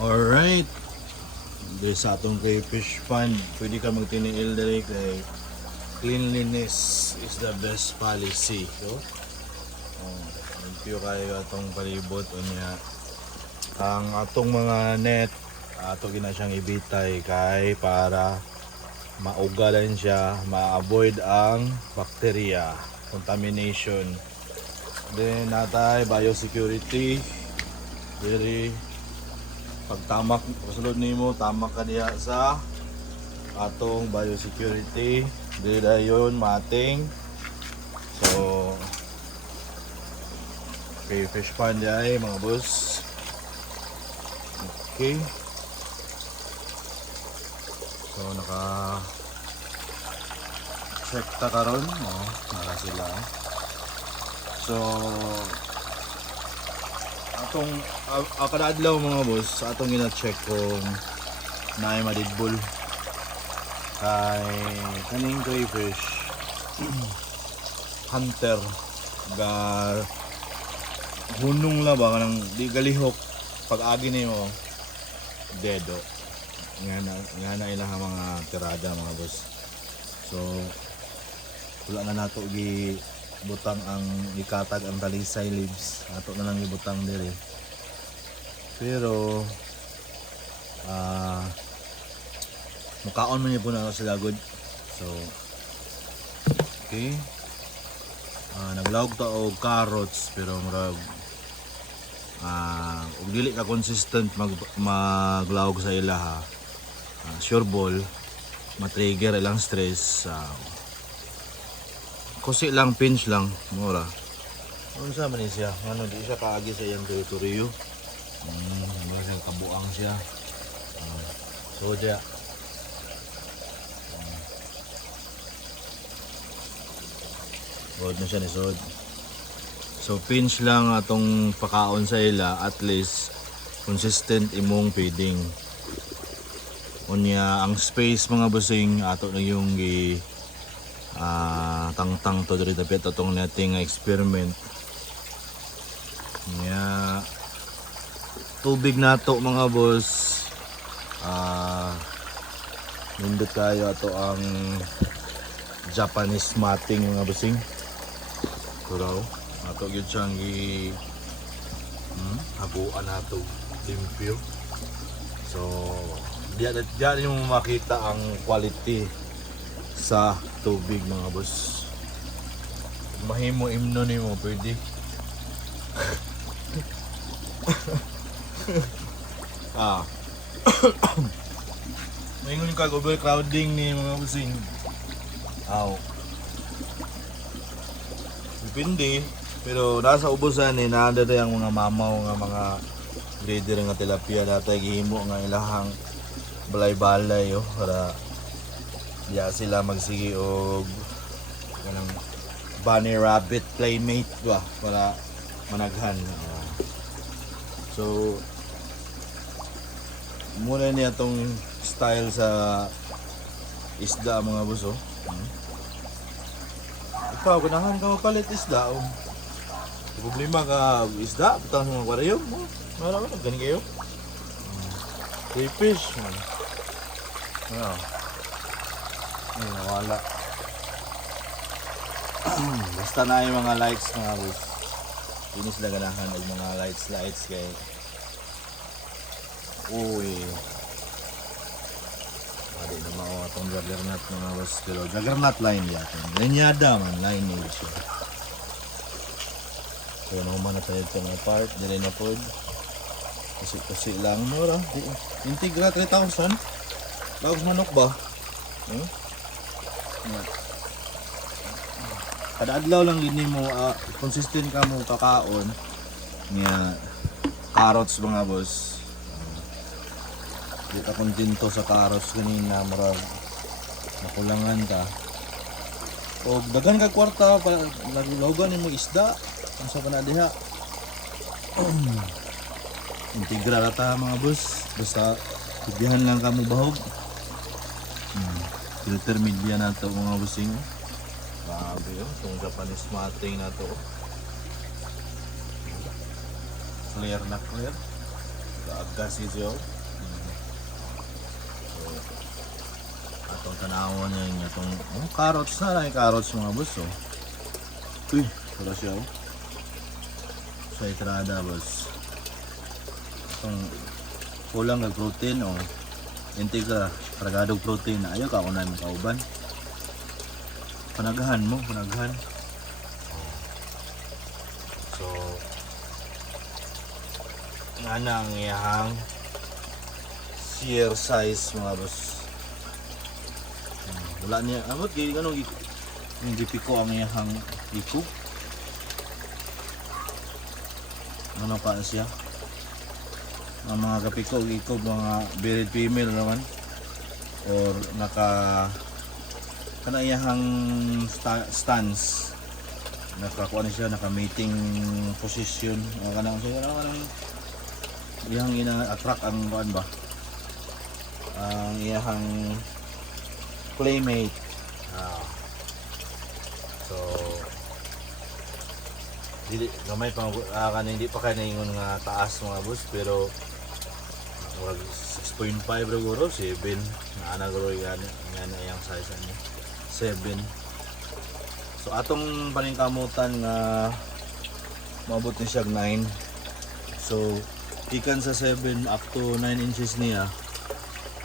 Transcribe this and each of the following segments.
Alright, di sa atong kay fish pond, pwede ka magtiniil diri kay cleanliness is the best policy. So, thank you kayo atong palibot unya. Ang atong mga net, ato gina siyang ibitay kay para maugalan siya, ma-avoid ang bacteria, contamination. Then natay biosecurity, very pag tamak kasulod nimo tamak ka diha sa atong biosecurity dili dayon mating. So okay, fish pond ay mga boss. Okay, so naka check ta karon, nara sila. So atong kada adlaw mga boss, atong gina-check kung naay madidbol kay kaning crayfish hunter ga hunong la ba kanang di galihok pag agi nimo dedo nga na ilang mga tirada mga boss. So wala na nato gi butang ang ikatag ang talisay leaves, ato na lang ibutang dire. Pero mukaon man po na sila good. So okay, naglawag ta og carrots pero murag ug dili ka consistent maglawag sa ilaha, sure ball matrigger ilang stress. Kusi lang, pinch lang, mura. Unsa man ni siya? Ano di siya kaagi sa iyang teritoryo. Mura siya kabuang siya. So dia. Sod na siya ni sod. So pinch lang atong pakaon sa ila, at least consistent imong feeding. Unya ang space mga busing ato na yung tangtang to diri tapit atong nating experiment nya tubig nato mga boss. Nindot kayo ato ang Japanese matting mga bossing. Turaw ato gyud siyang habuan nato limpyo. So diyan mo makita ang quality sa tubig mga boss. Mahimo imno nimo pwede. Maingon ka overcrowding ni mga bossing. Depende, pero nasa ubusan ni nada ang mga mamaw nga mga breeder nga tilapia natay gihimo nga ilahang balay-balay para ya sila magsige og kanang bunny rabbit playmate ba para managhan. So muna niya tong style sa isda mga buso. Ikaw ganahan ka magpalit isda problema ka isda butang sa mga aquarium mo wala man gani kayo crayfish wala. Basta na yung mga lights mga boss. Hindi sila ganahan ng mga lights kay pwede na mga itong juggernaut mga boss. Pero juggernaut line yakin. Linyada man, lineage siya. So naman na tayo itong part. Dili na po. Kasi lang mura. Integra 3,000. Bagos manok ba? Kada adlaw lang gini mo consistent ka mo kakaon niya carrots mga boss. Di ka kontento sa carrots kanina marag nakulangan ka o dagan ka kwarta para naglogan mo isda unsa pa na diha. Integra ta mga boss basta tubihan lang ka mo bahog. Filter media na ito mga busing. Grabe itong Japanese matting na ito. Clear na clear. Agas siya. So, atong tanawon niya yung itong carrots na lang yung carrots mga boss. Oh. Uy, wala siya. Oh. Sa itrada boss. Itong kulang ng protein o integra, kargadog protein. Ayaw ka kung namin kauban. Panagahan mo, panagahan. So, nga na ang iyahang sheer size mga boss. Wala niya, abot kaya ganun yung gipiko ang iyahang iko. Ano pa siya? Ang mga kapiko, iko, mga buried female naman. Or kana iyahang stance. Nakakuha na siya, naka-mating position. Kanang iyahang ina-attract ang kuan ba? Ang iyahang playmate. So gamay pa hindi pa kay naingon nga taas mga boss pero murag 6.5 siguro 7 na guro yan nga iyang size ani 7. So atong paningkamutan nga maabot ni siya 9. So ikan sa 7 up to 9 inches niya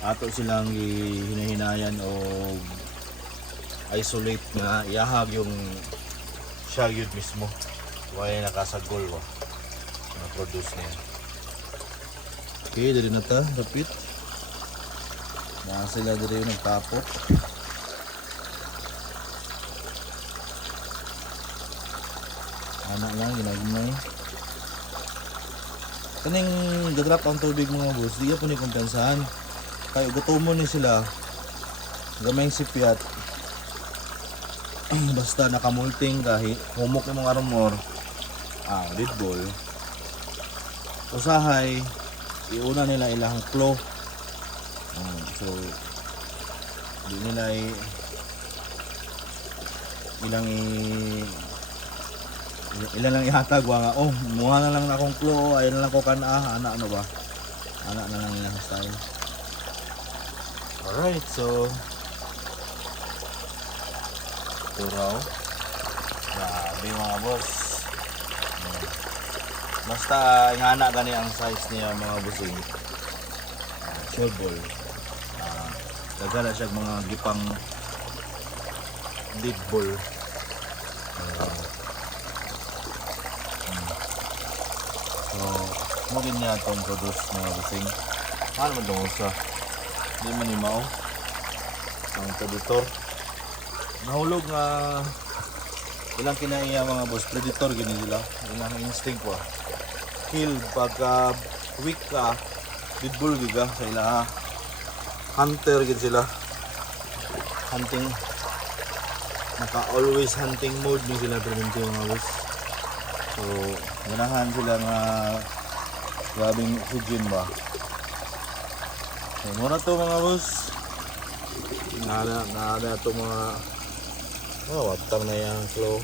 ato silang hinahinayan o isolate nga iahag yung siya yun mismo why nakasagol ba na produce niya. Okay, dali na ta rapid na sila dali yung nagtapot. Anak lang ginagmay kaning gadrap ang tubig mga boss, di po ni kumpensahan. Kaya gutomon ni sila. Gamay sipyat. Basta nakamulting kahit humok yung mga armor. Red Bull. Usahay, iuna nila ilang claw. So, di nila ilan lang ihatag nga muha na lang akong claw ayun na lang ko kana ana ano ba ana na lang ilang style. Alright, so turaw grabe mga boss. Basta ingana gani ang size niya mga busing shell ball. Dagala siya mga gipang dead ball. So, mugin niya itong produce mga busing. Ano man itong usa? Hindi man imaw. Ang predator. Nahulog nga ilang kinaiya mga boss. Predator gini sila. Ilang instinct pa. Kill pagka weak ka. Deadbull giga sa ila. Hunter gini sila. Hunting. Naka always hunting mode ni sila preventive mga boss. So, ganahan sila nga grabing oxygen ba. So, muna to mga boss. Nada to mga water na yung flow.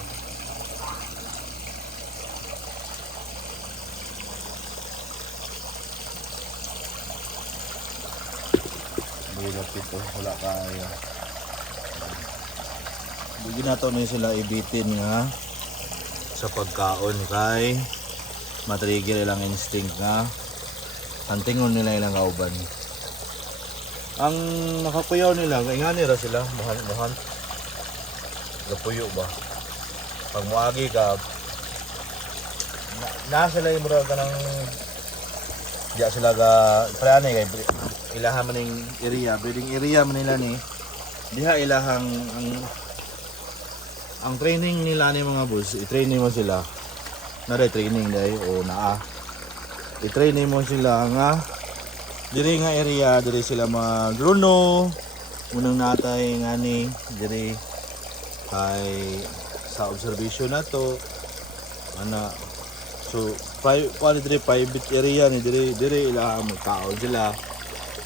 Bilap ito, wala kaya. Bigyan na to na sila ibitin nga sa pagkaon kay matrigger ilang instinct nga hantingon nila ilang kauban. Ang nakakuyaw nila ingani ra sila muhan gapuyo ba pag muagi ka na sila yung mura ka ng diya sila ka preane kay ilahan maning area breeding area man nila ni diha ilahang ang training nila ni mga boss, i-training mo sila. Training dai o naa. I-training mo sila nga diri nga area, diri sila magruno. Unang natay ngani diri kay sa observation nato. Ana so diri private area ni diri ila magkaon sila.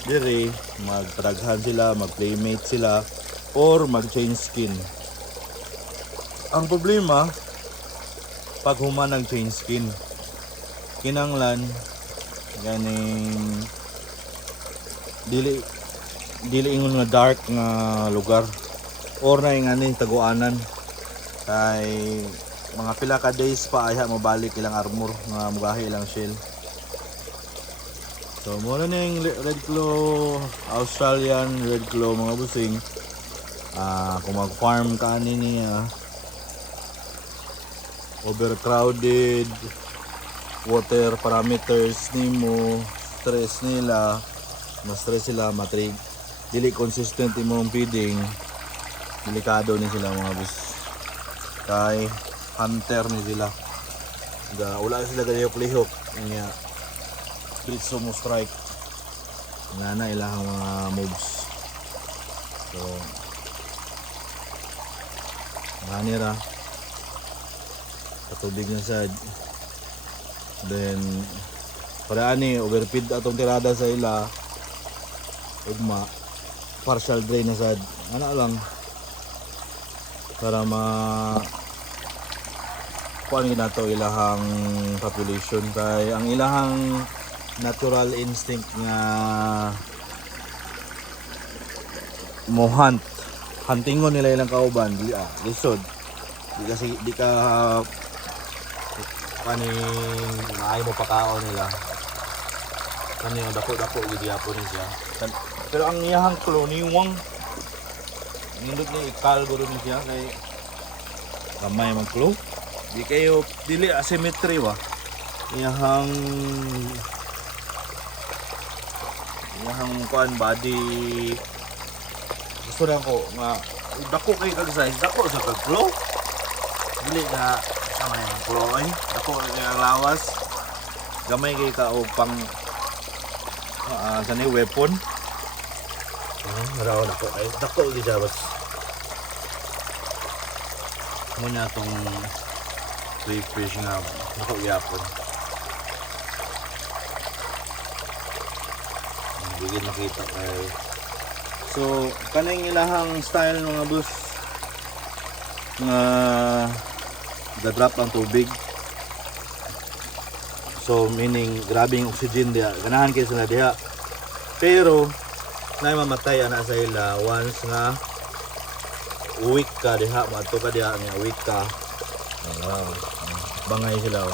Diri magpadaghan sila, mag-playmate sila or mag-change skin. Ang problema, pag human nag-change skin, kinanglan, ganing dili ingon nga dark nga lugar or na yung ani taguanan kay mga pila ka days pa ay mabalik ilang armor nga mugahi ilang shell. So muna na yung red claw, Australian red claw mga busing. Kung mag farm ka niya overcrowded water parameters nimo stress nila ma-stress sila matrig dili consistent imong feeding delikado ni sila mga bus kay hunter ni sila wala sila gayok-lihok niya diretso mo strike nga na ilang mga moves so manira katubig na sad then para ani overfeed atong tirada sa ila ugma partial drain na sad ana lang para kuan ginato ilahang population kay ang ilahang natural instinct nga mo huntingon nila ilang kauban lisod di ka kaning maay mo pakaon nila kani dako gid yapon niya pero ang iyahang kloniwang nindot ni ikal guro ni siya kay kamay man klo di kayo dili asymmetry wa iyahang kuan body gusto na ko nga dako kay kag size dako sa kag klo dili na kamay man klo ay dako kay ang lawas gamay kay ka og pang sanay weapon maraw dako ay dako di jabas muna tong big fish nga dako gyapon bigyan makita kay so kanang ilahang style mga boss nga ga-drop ang tubig so meaning grabe yung oxygen diha ganahan kay sila diha pero na mamatay ana sa ila once nga weak ka diha maadto ka diha nga weak ka bangay sila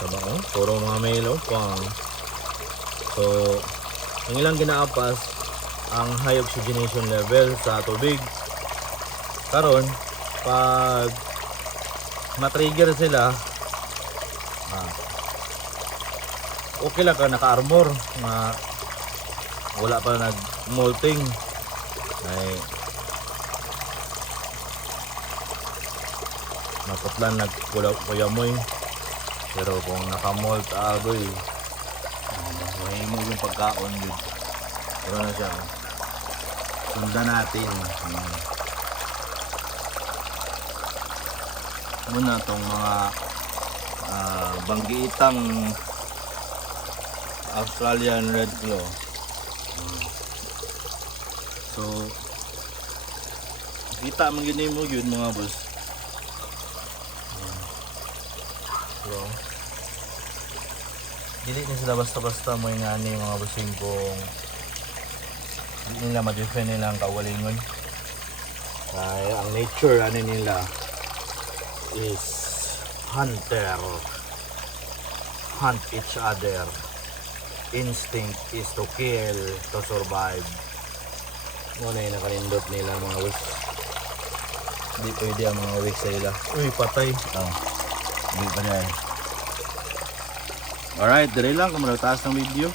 sabang puro mga male pang so ang ilang ginaapas ang high oxygenation level sa tubig karon pag matrigger sila okay lang ka naka-armor nga wala pa nag-molting ay maputlan nagkuyamoy pero kung naka-molt agoy mahimo yung pagkaon yun pero na siya sundan natin muna tong mga banggiitang Australian red claw so kita man gini mo yun mga boss so dili na sila basta-basta mo ingani mga bossing kung hindi nila ma-defend nila ang kawalingon kaya ang nature ano nila is hunter hunt each other instinct is to kill to survive muna yung nakalindot nila mga wick hindi pwede ang mga wick sa ila uy patay hindi pa niya alright dali lang kung malagtaas ng video